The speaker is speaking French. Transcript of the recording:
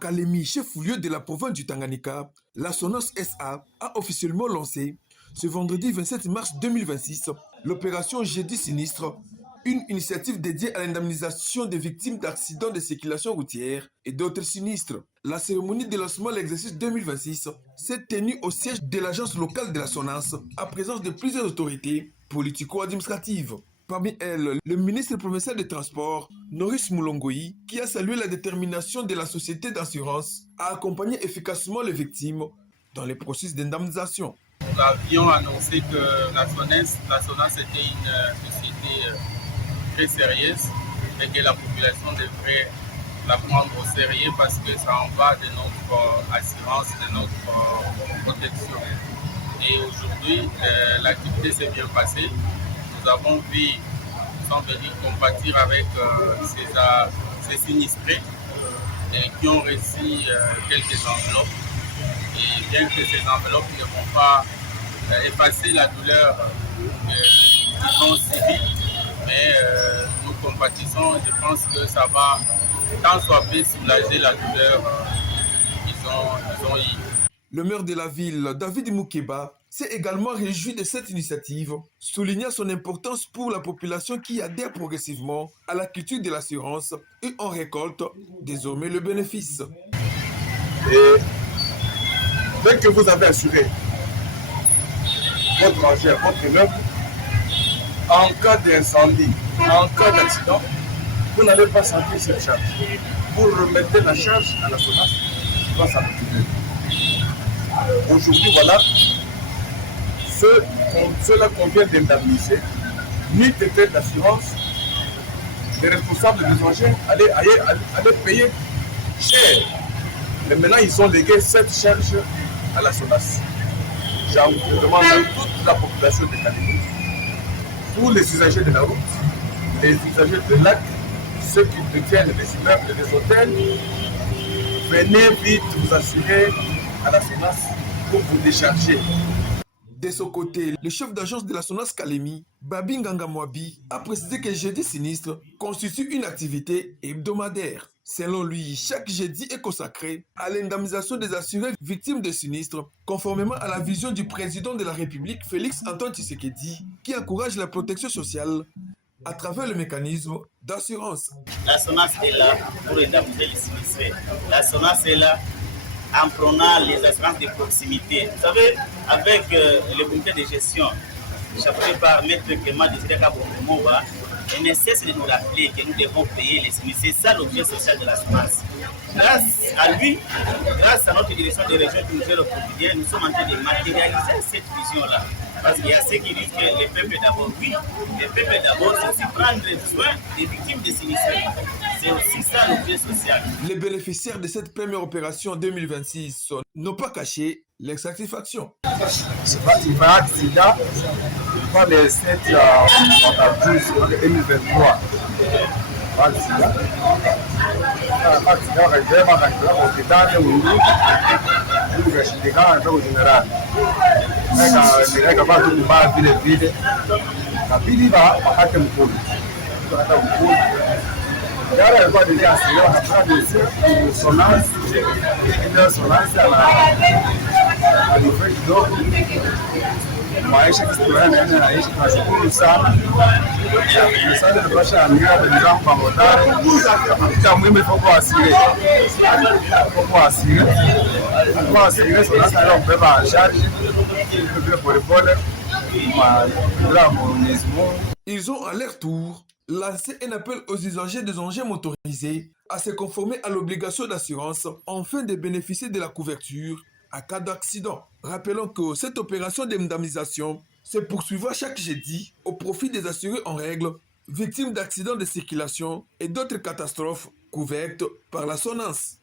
Kalemi, chef-lieu de la province du Tanganyika, la SONAS SA a officiellement lancé ce vendredi 27 mars 2026 l'opération Jeudi Sinistre, une initiative dédiée à l'indemnisation des victimes d'accidents de circulation routière et d'autres sinistres. La cérémonie de lancement de l'exercice 2026 s'est tenue au siège de l'agence locale de la SONAS, à présence de plusieurs autorités politico-administratives. Parmi elles, le ministre provincial des Transports, Norris Moulongoï, qui a salué la détermination de la société d'assurance à accompagner efficacement les victimes dans les processus d'indemnisation. Nous avions annoncé que la SONAS était une société très sérieuse et que la population devrait la prendre au sérieux parce que ça en va de notre assurance, de notre protection. Et aujourd'hui, l'activité s'est bien passée. Nous avons vu, nous sommes venus compatir avec ces sinistrés qui ont reçu quelques enveloppes. Et bien que ces enveloppes ne vont pas effacer la douleur qu'ils ont subie, mais nous compatissons. Je pense que ça va tant soit peu soulager la douleur qu'ils ont eue. Le maire de la ville, David Moukeba, s'est également réjoui de cette initiative, soulignant son importance pour la population qui adhère progressivement à la culture de l'assurance et en récolte désormais le bénéfice. Et dès que vous avez assuré votre engin, votre immeuble, en cas d'incendie, en cas d'accident, vous n'allez pas sentir cette charge. Vous remettez la charge à la SONAS, qui va s'activer. Aujourd'hui, voilà, ceux-là qu'on vient d'indemniser, ni de d'assurance, les responsables des engins allaient payer cher. Mais maintenant, ils ont légué cette charge à la SONAS. Je demande à toute la population de Kalemi, tous les usagers de la route, les usagers de lac, ceux qui détiennent les immeubles et les hôtels, venez vite vous assurer à la SONAS pour vous décharger. De son côté, le chef d'agence de la SONAS Kalemi, Babi Nganga Mwabi, a précisé que Jeudi Sinistre constitue une activité hebdomadaire. Selon lui, chaque jeudi est consacré à l'indemnisation des assurés victimes de sinistres, conformément à la vision du président de la République, Félix Antoine Tshisekedi, qui encourage la protection sociale à travers le mécanisme d'assurance. La SONAS est là pour indemniser les sinistrés. La SONAS est là en prenant les assurances de proximité. Vous savez, avec le comité de gestion chapeauté par Maître Clément Désiré Kabongo, il ne cesse de nous rappeler que nous devons payer les sinistrés. C'est ça l'objet social de l'assurance. Grâce à lui, grâce à notre direction de région qui nous gère au quotidien, nous sommes en train de matérialiser cette vision-là. Parce qu'il y a ceux qui disent que les peuples d'abord, oui, les peuples d'abord, c'est aussi prendre soin des victimes de sinistrés. C'est aussi ça l'objet social. Les bénéficiaires de cette première opération 2026 n'ont pas caché leur satisfaction. C'est pas un accident, pas le 7 12 2023. Pas d'accident. Pas d'accident, vraiment d'accident, au détail, au général. Nireka bado mbaya vile vile kabidi wakati mkuu yale alikuwa deja asiliwa na prado sonance ndio sonance alifanya kidogo maisha kistoria na anaishi kwa shukuru sana sana tunapasha amira ndio kwa motari kitu muhimu kwa asili sonance ndio kubeba charge. Ils ont à leur tour lancé un appel aux usagers des engins motorisés à se conformer à l'obligation d'assurance afin de bénéficier de la couverture à cas d'accident. Rappelons que cette opération d'indemnisation se poursuivra chaque jeudi au profit des assurés en règle, victimes d'accidents de circulation et d'autres catastrophes couvertes par la SONAS.